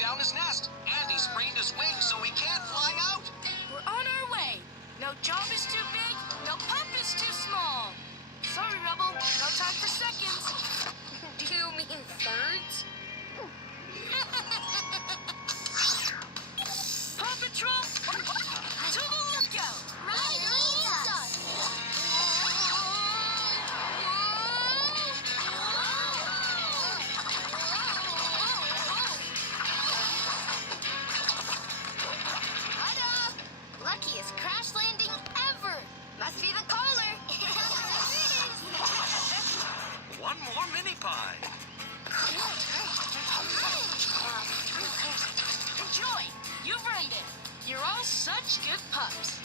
down his nest, and he sprained his wings so he can't fly out. We're on our way. No job is too big, no pup is too small. Sorry, Rubble, no time for seconds. Do you mean thirds? Paw Patrol, to the lookout. Right, Luckiest crash landing ever. Must be the collar. One more mini pie. Enjoy. You've earned it. You're all such good pups.